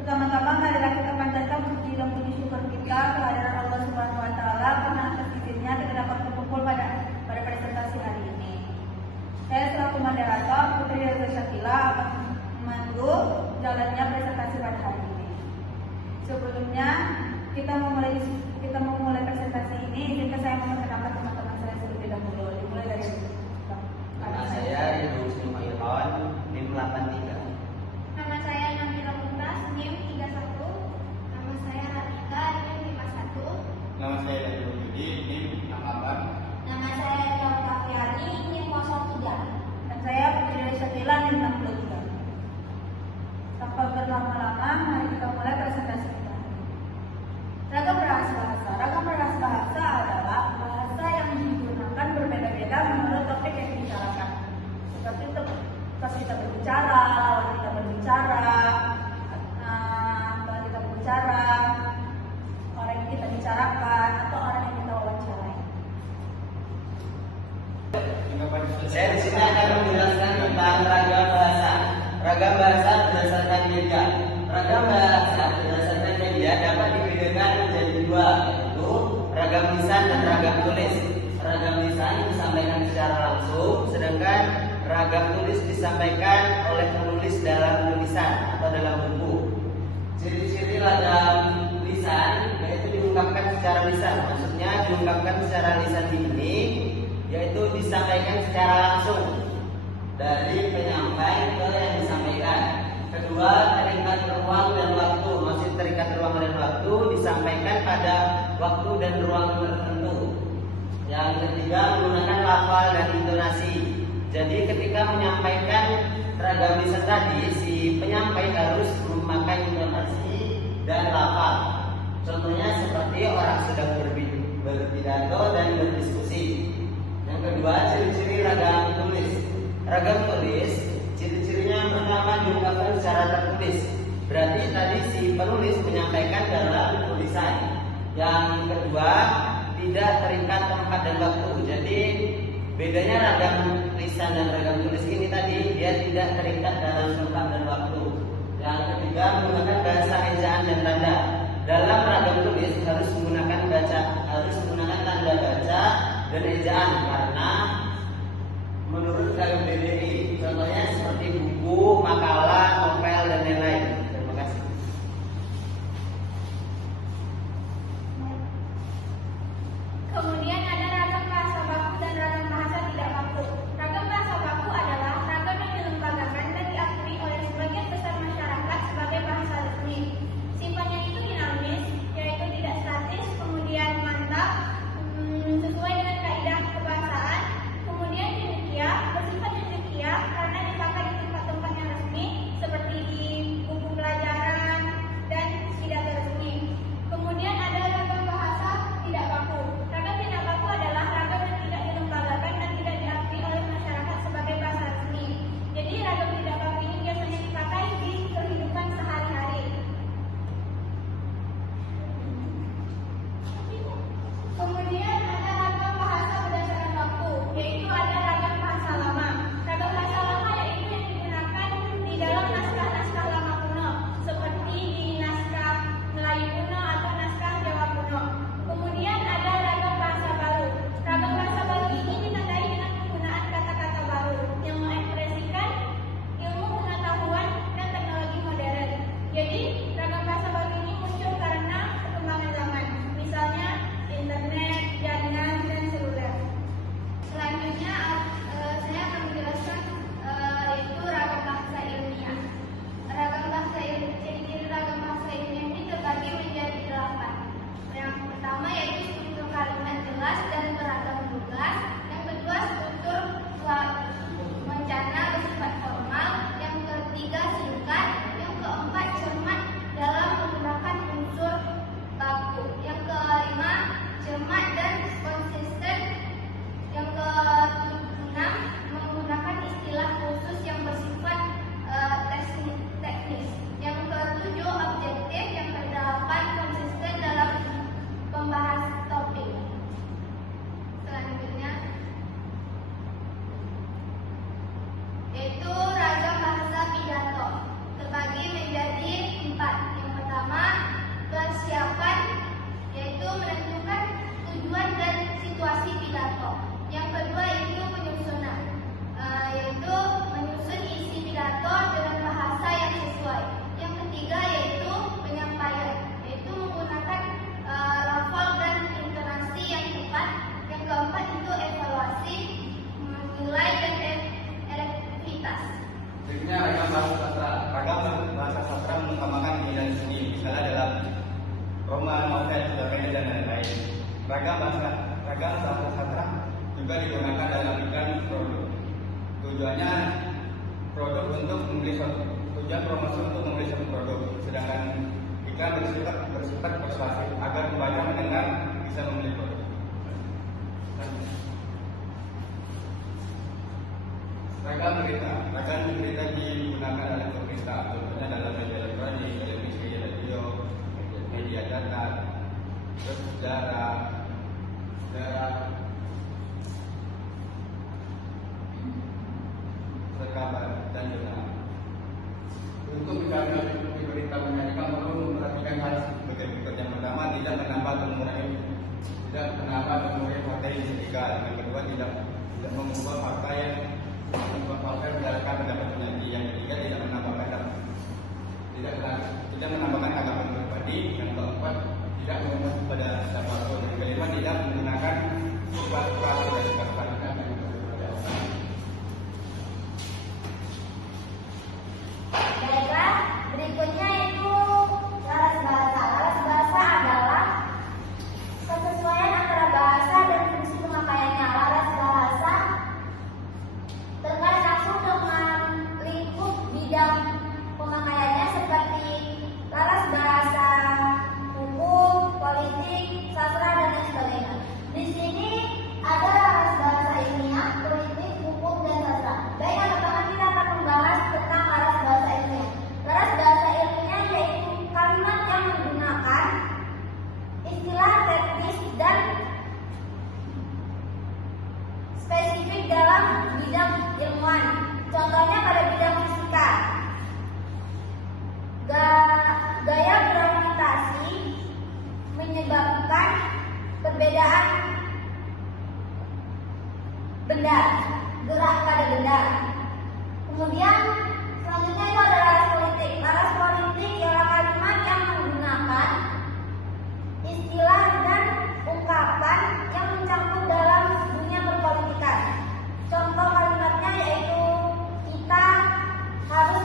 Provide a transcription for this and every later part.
Pertama-tama marilah kita panjatkan puji dan puji syukur kita kehadiran Allah Subhanahu wa taala karena atas izinnya kita dapat berkumpul pada presentasi hari ini. Saya selaku moderator Putri Reza Syakila akan memandu jalannya presentasi pada hari ini. Sebelumnya kita memulai presentasi ini, izinkan saya memperkenalkan teman-teman saya terlebih dahulu. Dimulai dari nama saya Ridho Sumairhon, NIM 83. Nama saya Nabila Mumtaz, NIM 31. Nama saya Ratika, NIM 51. Nama saya Daniel Budi, NIM 68. Nama saya Eka Kafiani, NIM 03. dan saya Putri Reza Syakila NIM 63. Tanpa berlama-lama, mari kita mulai presentasi kita. Ragam bahasa. Ragam bahasa adalah bahasa yang digunakan berbeda-beda menurut topik yang dibicarakan. Seperti pas kita berbicara, lawan kita berbicara, lawan kita berbicara, orang yang kita bicarakan atau orang yang kita wawancarai. Saya di sini akan menjelaskan tentang ragam bahasa. Ragam bahasa berdasarkan media. Ragam bahasa berdasarkan media dapat dibedakan menjadi dua, yaitu ragam lisan dan ragam tulis. Ragam lisan disampaikan secara langsung, sedangkan ragam tulis disampaikan oleh penulis dalam tulisan atau dalam buku. Ciri-ciri ragam lisan yaitu diungkapkan secara lisan. Maksudnya diungkapkan secara lisan ini yaitu disampaikan secara langsung dari penyampai ke yang disampaikan. Kedua, terikat ruang dan waktu. Maksud terikat ruang dan waktu disampaikan pada waktu dan ruang tertentu. Yang ketiga, menggunakan lafal dan intonasi. Jadi ketika menyampaikan ragam lisan tadi, si penyampai harus memakai intonasi dan lafal. Contohnya seperti orang sedang berpidato dan berdiskusi. Yang kedua, ciri-ciri ragam tulis. Ragam tulis, ciri-cirinya yang pertama diungkapkan secara tertulis. Berarti tadi si penulis menyampaikan dalam tulisan. Yang kedua, tidak terikat tempat dan waktu. Jadi bedanya ragam lisan dan ragam tulis ini tadi, dia tidak terikat dalam tempat dan waktu. Yang ketiga, menggunakan bahasa ejaan dan tanda. Dalam ragam tulis harus menggunakan tanda baca dan ejaan karena menurut KBBI, contohnya seperti buku, makalah, novel dan lain-lain. Terima kasih. Kemudian ada ragam bahasa baku dan ragam bahasa tidak baku. Ragam bahasa baku adalah ragam yang dilembagakan dan diakui oleh sebagian besar masyarakat sebagai bahasa resmi. Sifatnya itu dinamis, yaitu tidak statis, kemudian mantap, sesuai dengan kaidah kebahasaan. Kemudian cendekia, bersifat cendekia karena dipakai di tempat-tempat yang resmi seperti Ragam bahasa sastra juga digunakan dalam iklan produk. Tujuannya produk untuk membeli suatu, tujuan promosi untuk membeli suatu produk. Sedangkan iklan bersifat persuasif agar pembaca mendengar bisa membeli produk. Ragam berita digunakan oleh pemerintah, contohnya dalam media elektronik, televisi, radio, media datar, sejarah, kabar dan jurnal. Untuk menjaga berita menyajikan perlu memperhatikan hal berikut. Yang pertama, tidak menambah mengurangi fakta yang ketiga. Yang kedua, tidak mengubah fakta yang berdasarkan pendapat penyaji. Yang ketiga, tidak menambahkan tanggapan pribadi. Yang keempat, tidak mengubah pada siapapun. Yang kelima, tidak menggunakan suatu dan sebagainya. Baiklah, berikutnya itu laras bahasa. Laras bahasa adalah kesesuaian antara bahasa dan fungsi pemakaiannya. Laras bahasa terkait langsung dengan lingkup bidang pemakaiannya seperti laras bahasa hukum, politik, sastra, dan lain sebagainya. Di sini ada laras bahasa ilmiah, politik, hukum, dan sastra. Baik, teman-teman, kita akan membahas tentang laras bahasa ilmiah. Laras bahasa ilmiah yaitu kalimat yang menggunakan istilah teknis dan spesifik dalam bidang ilmuwan. Contohnya pada bidang fisika, gaya gravitasi menyebabkan perbedaan benda, gerak pada benda. Kemudian selanjutnya itu adalah laras politik. Laras politik ialah kalimat yang menggunakan istilah dan ungkapan yang mencakup dalam dunia perpolitikan. Contoh kalimatnya yaitu kita harus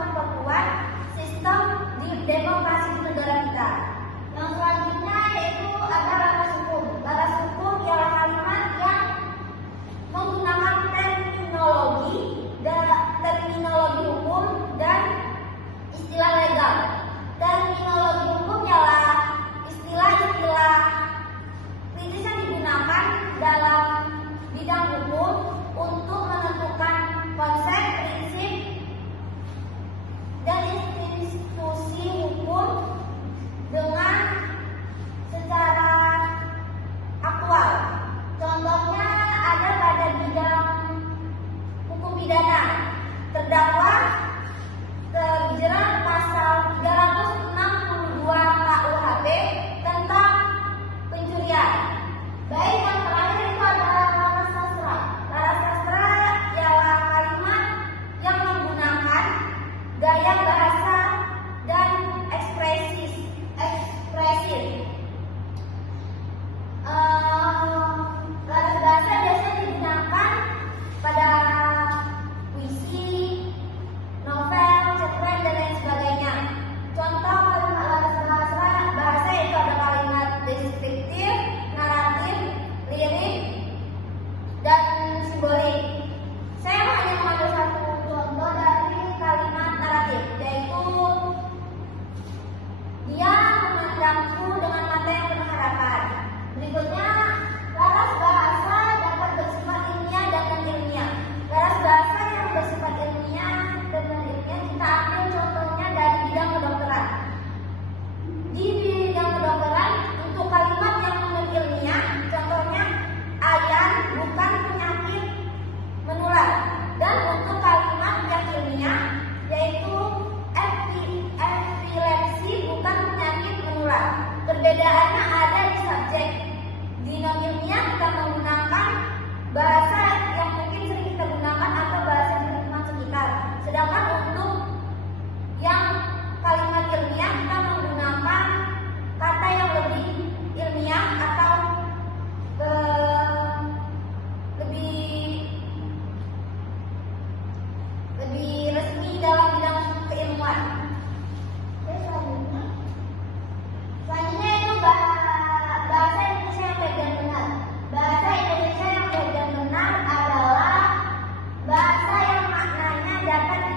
memperkuat sistem di demokrasi di negara kita. Yang selanjutnya yaitu ada laras hukum. Laras hukum ialah kalimat yang menggunakan terminologi hukum dan istilah legal. Terminologi hukum ialah istilah-istilah kritis yang digunakan dalam bidang hukum untuk menentukan konsep, prinsip, dan institusi hukum dengan secara aktual. Contohnya ada pada bidang hukum pidana. Terdakwa terjerat pasal 362 KUHP tentang pencurian. Baik, yang terakhir itu adalah laras sastra. Laras sastra ialah kalimat yang menggunakan gaya bahasa dan ekspresif. Laras bahasa biasanya digunakan pada puisi, novel, cerpen, dan lain sebagainya. Contoh kalimat laras bahasa itu ada kalimat deskriptif, naratif, lirik, dan simbolik. Saya hanya mengambil satu contoh dari kalimat naratif, yaitu dia memandangku dengan mata yang penuh harapan. Berikutnya, laras bahasa dapat bersifat ilmiah dan non-ilmiah. Laras bahasa yang bersifat ilmiah dan non-ilmiah kita ambil contohnya dari bidang kedokteran. Di bidang kedokteran, untuk kalimat yang non-ilmiah, contohnya ayan bukan penyakit menular. Dan untuk kalimat yang ilmiah, yaitu epilepsi bukan penyakit menular. Perbedaannya ada di subjek. Di non-ilmiah kita menggunakan bahasa yang mungkin sering kita gunakan atau bahasa yang berteman sekitar. Sedangkan untuk yang kalimat ilmiah kita menggunakan kata yang lebih ilmiah atau lebih resmi dalam bidang keilmuan. Selanjutnya dapat